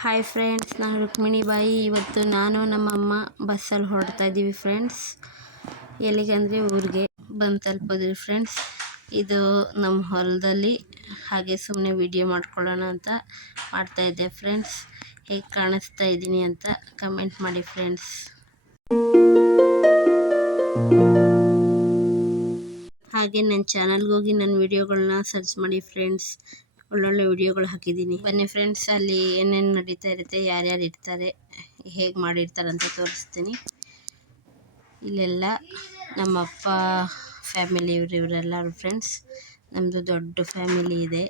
Hi friends, ನಾನು ರುಕ್ಮಿಣಿ ಬಾಯಿ. ಇವತ್ತು ನಾನು ನಮ್ಮಮ್ಮ ಬಸ್ಸಲ್ಲಿ ಹೊರಡ್ತಾ ಇದ್ದೀವಿ ಫ್ರೆಂಡ್ಸ್. ಎಲ್ಲಿಗಂದರೆ ಊರಿಗೆ ಬಂದು ತಲುಪೋದ್ರಿ ಫ್ರೆಂಡ್ಸ್. ಇದು ನಮ್ಮ ಹೊಲದಲ್ಲಿ, ಹಾಗೆ ಸುಮ್ಮನೆ ವಿಡಿಯೋ ಮಾಡ್ಕೊಳ್ಳೋಣ ಅಂತ ಮಾಡ್ತಾಯಿದ್ದೆ ಫ್ರೆಂಡ್ಸ್. ಹೇಗೆ ಕಾಣಿಸ್ತಾ ಇದ್ದೀನಿ ಅಂತ ಕಮೆಂಟ್ ಮಾಡಿ ಫ್ರೆಂಡ್ಸ್. ಹಾಗೆ ನನ್ನ ಚಾನಲ್ಗೆ ಹೋಗಿ ನನ್ನ ವಿಡಿಯೋಗಳನ್ನ ಸರ್ಚ್ ಮಾಡಿ ಫ್ರೆಂಡ್ಸ್. ಒಳ್ಳೊಳ್ಳೆ ವಿಡಿಯೋಗಳು ಹಾಕಿದ್ದೀನಿ. ಬನ್ನಿ ಫ್ರೆಂಡ್ಸ್, ಅಲ್ಲಿ ಏನೇನು ನಡೀತಾ ಇರುತ್ತೆ, ಯಾರ್ಯಾರು ಇರ್ತಾರೆ, ಹೇಗೆ ಮಾಡಿರ್ತಾರೆ ಅಂತ ತೋರಿಸ್ತೀನಿ. ಇಲ್ಲೆಲ್ಲ ನಮ್ಮಪ್ಪ ಫ್ಯಾಮಿಲಿ ಇವರೆಲ್ಲರೂ ಫ್ರೆಂಡ್ಸ್. ನಮ್ಮದು ದೊಡ್ಡ ಫ್ಯಾಮಿಲಿ ಇದೆ.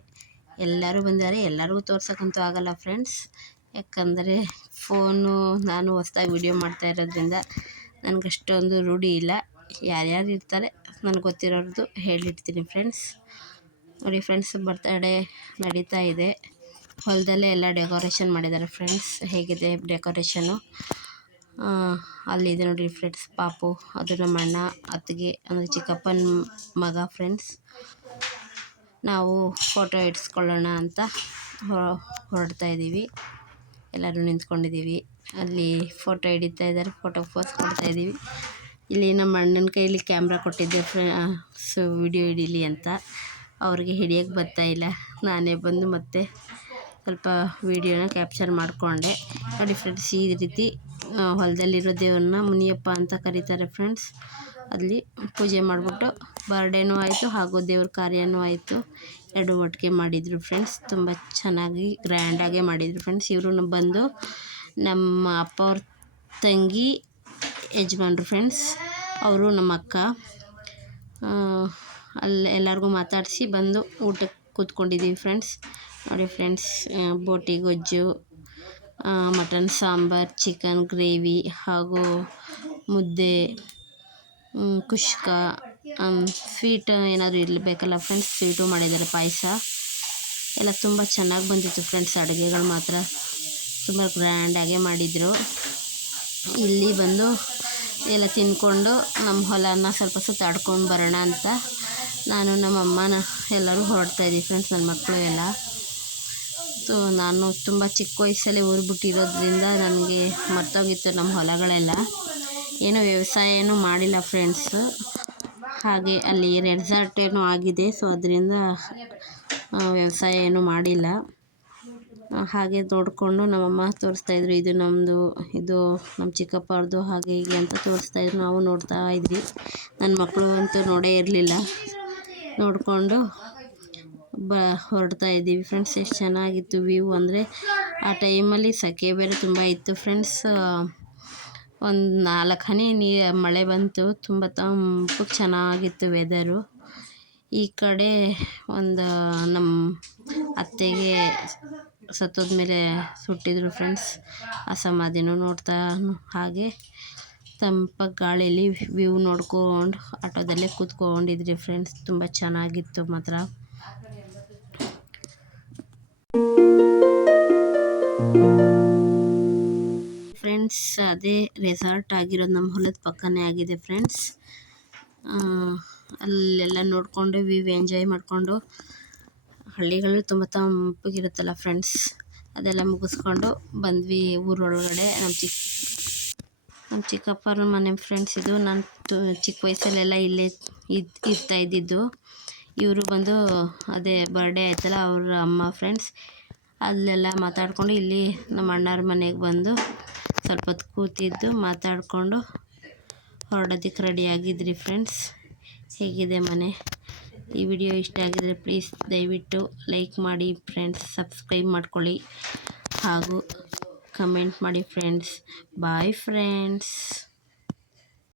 ಎಲ್ಲರೂ ಬಂದಿದ್ದಾರೆ. ಎಲ್ಲರಿಗೂ ತೋರ್ಸೋಕ್ಕಂತೂ ಆಗಲ್ಲ ಫ್ರೆಂಡ್ಸ್, ಯಾಕಂದರೆ ಫೋನು ನಾನು ಹೊಸ್ದಾಗಿ ವಿಡಿಯೋ ಮಾಡ್ತಾ ಇರೋದ್ರಿಂದ ನನಗಷ್ಟೊಂದು ರೂಢಿ ಇಲ್ಲ. ಯಾರ್ಯಾರು ಇರ್ತಾರೆ ನನಗೆ ಗೊತ್ತಿರೋದು ಹೇಳಿರ್ತೀನಿ ಫ್ರೆಂಡ್ಸ್. ನೋಡಿ ಫ್ರೆಂಡ್ಸ್, ಬರ್ತಡೇ ನಡೀತಾ ಇದೆ. ಹೊಲದಲ್ಲೇ ಎಲ್ಲ ಡೆಕೋರೇಷನ್ ಮಾಡಿದ್ದಾರೆ ಫ್ರೆಂಡ್ಸ್. ಹೇಗಿದೆ ಡೆಕೋರೇಷನು? ಅಲ್ಲಿದೆ ನೋಡಿ ಫ್ರೆಂಡ್ಸ್ ಪಾಪು. ಅದು ನಮ್ಮ ಅಣ್ಣ, ಅತ್ತಿಗೆ ಅಂದರೆ ಚಿಕ್ಕಪ್ಪನ ಮಗ ಫ್ರೆಂಡ್ಸ್. ನಾವು ಫೋಟೋ ಇಡ್ಸ್ಕೊಳ್ಳೋಣ ಅಂತ ಹೊರಡ್ತಾ ಇದ್ದೀವಿ. ಎಲ್ಲರೂ ನಿಂತ್ಕೊಂಡಿದ್ದೀವಿ. ಅಲ್ಲಿ ಫೋಟೋ ಹಿಡಿತಾ ಇದ್ದಾರೆ, ಫೋಟೋ ಪೋಸ್ ಕೊಡ್ತಾ ಇದ್ದೀವಿ. ಇಲ್ಲಿ ನಮ್ಮ ಅಣ್ಣನ ಕೈಲಿ ಕ್ಯಾಮ್ರಾ ಕೊಟ್ಟಿದ್ದೆ ವಿಡಿಯೋ ಹಿಡೀಲಿ ಅಂತ. ಅವ್ರಿಗೆ ಹಿಡಿಯೋಕ್ಕೆ ಬರ್ತಾಯಿಲ್ಲ. ನಾನೇ ಬಂದು ಮತ್ತೆ ಸ್ವಲ್ಪ ವಿಡಿಯೋನ ಕ್ಯಾಪ್ಚರ್ ಮಾಡಿಕೊಂಡೆ. ನೋಡಿ ಫ್ರೆಂಡ್ಸ್, ಈ ರೀತಿ ಹೊಲದಲ್ಲಿರೋ ದೇವ್ರನ್ನ ಮುನಿಯಪ್ಪ ಅಂತ ಕರೀತಾರೆ ಫ್ರೆಂಡ್ಸ್. ಅಲ್ಲಿ ಪೂಜೆ ಮಾಡಿಬಿಟ್ಟು ಬರ್ಡೇನೂ ಆಯಿತು, ಹಾಗೂ ದೇವ್ರ ಕಾರ್ಯನೂ ಆಯಿತು. ಎರಡು ಒಟ್ಟಿಗೆ ಮಾಡಿದರು ಫ್ರೆಂಡ್ಸ್. ತುಂಬ ಚೆನ್ನಾಗಿ ಗ್ರ್ಯಾಂಡಾಗೆ ಮಾಡಿದರು ಫ್ರೆಂಡ್ಸ್. ಇವರು ಬಂದು ನಮ್ಮ ಅಪ್ಪ ಅವ್ರ ತಂಗಿ ಯಜಮಾನ್ರು ಫ್ರೆಂಡ್ಸ್. ಅವರು ನಮ್ಮ ಅಕ್ಕ. ಅಲ್ಲಿ ಎಲ್ಲರಿಗೂ ಮಾತಾಡಿಸಿ ಬಂದು ಊಟಕ್ಕೆ ಕೂತ್ಕೊಂಡಿದ್ದೀವಿ ಫ್ರೆಂಡ್ಸ್. ನೋಡಿ ಫ್ರೆಂಡ್ಸ್, ಬೋಟಿ ಗೊಜ್ಜು, ಮಟನ್ ಸಾಂಬಾರು, ಚಿಕನ್ ಗ್ರೇವಿ, ಹಾಗೂ ಮುದ್ದೆ, ಕುಷ್ಕ, ಸ್ವೀಟ್ ಏನಾದರೂ ಇರಬೇಕಲ್ಲ ಫ್ರೆಂಡ್ಸ್. ಸ್ವೀಟು ಮಾಡಿದ್ದಾರೆ, ಪಾಯಸ ಎಲ್ಲ ತುಂಬ ಚೆನ್ನಾಗಿ ಬಂದಿತ್ತು ಫ್ರೆಂಡ್ಸ್. ಅಡುಗೆಗಳು ಮಾತ್ರ ತುಂಬ ಗ್ರ್ಯಾಂಡಾಗೆ ಮಾಡಿದರು. ಇಲ್ಲಿ ಬಂದು ಎಲ್ಲ ತಿಂದ್ಕೊಂಡು ನಮ್ಮ ಹೊಲನ ಸ್ವಲ್ಪ ಸುತ್ತಾಡ್ಕೊಂಡು ಬರೋಣ ಅಂತ ನಾನು ನಮ್ಮ ಅಮ್ಮನ ಎಲ್ಲರೂ ಹೊರಡ್ತಾಯಿದ್ದೀವಿ ಫ್ರೆಂಡ್ಸ್, ನನ್ನ ಮಕ್ಕಳು ಎಲ್ಲ. ಸೊ ನಾನು ತುಂಬ ಚಿಕ್ಕ ವಯಸ್ಸಲ್ಲೇ ಊರು ಬಿಟ್ಟಿರೋದ್ರಿಂದ ನನಗೆ ಮರ್ತೋಗಿತ್ತು ನಮ್ಮ ಹೊಲಗಳೆಲ್ಲ. ಏನೂ ವ್ಯವಸಾಯ ಏನೂ ಮಾಡಿಲ್ಲ ಫ್ರೆಂಡ್ಸ್. ಹಾಗೆ ಅಲ್ಲಿ ರೆಸಾರ್ಟ್ ಏನೋ ಆಗಿದೆ, ಸೊ ಅದರಿಂದ ವ್ಯವಸಾಯ ಏನೂ ಮಾಡಿಲ್ಲ. ಹಾಗೆ ನೋಡಿಕೊಂಡು ನಮ್ಮಮ್ಮ ತೋರಿಸ್ತಾಯಿದ್ರು, ಇದು ನಮ್ಮದು, ಇದು ನಮ್ಮ ಚಿಕ್ಕಪ್ಪ ಅವ್ರದ್ದು, ಹಾಗೆ ಹೀಗೆ ಅಂತ ತೋರಿಸ್ತಾಯಿದ್ರು. ನಾವು ನೋಡ್ತಾ ಇದ್ವಿ. ನನ್ನ ಮಕ್ಕಳು ಅಂತೂ ನೋಡೇ ಇರಲಿಲ್ಲ. ನೋಡಿಕೊಂಡು ಹೊರಡ್ತಾ ಇದ್ದೀವಿ ಫ್ರೆಂಡ್ಸ್. ಎಷ್ಟು ಚೆನ್ನಾಗಿತ್ತು ವ್ಯೂ ಅಂದರೆ, ಆ ಟೈಮಲ್ಲಿ ಸೆಕೆ ಬೇರೆ ತುಂಬ ಇತ್ತು ಫ್ರೆಂಡ್ಸ್. ಒಂದು 4 ಹನಿ ಮಳೆ ಬಂತು. ತುಂಬ ತಂಪು ಚೆನ್ನಾಗಿತ್ತು ವೆದರು. ಈ ಕಡೆ ಒಂದು ನಮ್ಮ ಅತ್ತೆಗೆ ಸತ್ತೋದ್ಮೇಲೆ ಸುಟ್ಟಿದ್ರು ಫ್ರೆಂಡ್ಸ್. ಆ ಸಮಾಧಿನೂ ನೋಡ್ತಾ ಹಾಗೆ ತಂಪಾಗಿ ಗಾಳಿಯಲ್ಲಿ ವ್ಯೂ ನೋಡ್ಕೊಂಡು ಆಟೋದಲ್ಲೇ ಕೂತ್ಕೊಂಡಿದ್ರಿ ಫ್ರೆಂಡ್ಸ್. ತುಂಬ ಚೆನ್ನಾಗಿತ್ತು ಮಾತ್ರ. ಫ್ರೆಂಡ್ಸ್, ಅದೇ ರೆಸಾರ್ಟ್ ಆಗಿರೋದು ನಮ್ಮ ಹೊಲದ ಪಕ್ಕನೇ ಆಗಿದೆ ಫ್ರೆಂಡ್ಸ್. ಅಲ್ಲೆಲ್ಲ ನೋಡಿಕೊಂಡು ವ್ಯೂ ಎಂಜಾಯ್ ಮಾಡಿಕೊಂಡು, ಹಳ್ಳಿಗಳು ತುಂಬ ತಂಪಗಿರುತ್ತಲ್ಲ ಫ್ರೆಂಡ್ಸ್, ಅದೆಲ್ಲ ಮುಗಿಸ್ಕೊಂಡು ಬಂದ್ವಿ ಊರೊಳಗಡೆ. ನಮ್ಮ ಚಿಕ್ಕಪ್ಪರ ಮನೆ ಫ್ರೆಂಡ್ಸ್ ಇದು. ನಾನು ಚಿಕ್ಕ ವಯಸ್ಸಲ್ಲೆಲ್ಲ ಇಲ್ಲೇ ಇರ್ತಾ ಇದ್ದಿದ್ದು. ಇವರು ಬಂದು ಅದೇ ಬರ್ಡೇ ಆಯ್ತಲ್ಲ ಅವ್ರ ಅಮ್ಮ ಫ್ರೆಂಡ್ಸ್. ಅಲ್ಲೆಲ್ಲ ಮಾತಾಡಿಕೊಂಡು ಇಲ್ಲಿ ನಮ್ಮ ಅಣ್ಣವ್ರ ಮನೆಗೆ ಬಂದು ಸ್ವಲ್ಪ ಹೊತ್ತು ಕೂತಿದ್ದು ಮಾತಾಡಿಕೊಂಡು ಹೊರಡೋದಕ್ಕೆ ರೆಡಿ ಆಗಿದ್ರಿ ಫ್ರೆಂಡ್ಸ್. ಹೇಗಿದೆ ಮನೆ? ಈ ವಿಡಿಯೋ ಇಷ್ಟ ಆಗಿದರೆ ಪ್ಲೀಸ್ ದಯವಿಟ್ಟು ಲೈಕ್ ಮಾಡಿ ಫ್ರೆಂಡ್ಸ್, ಸಬ್ಸ್ಕ್ರೈಬ್ ಮಾಡ್ಕೊಳ್ಳಿ, ಹಾಗೂ ಕಮೆಂಟ್ ಮಾಡಿ ಫ್ರೆಂಡ್ಸ್. Bye friends.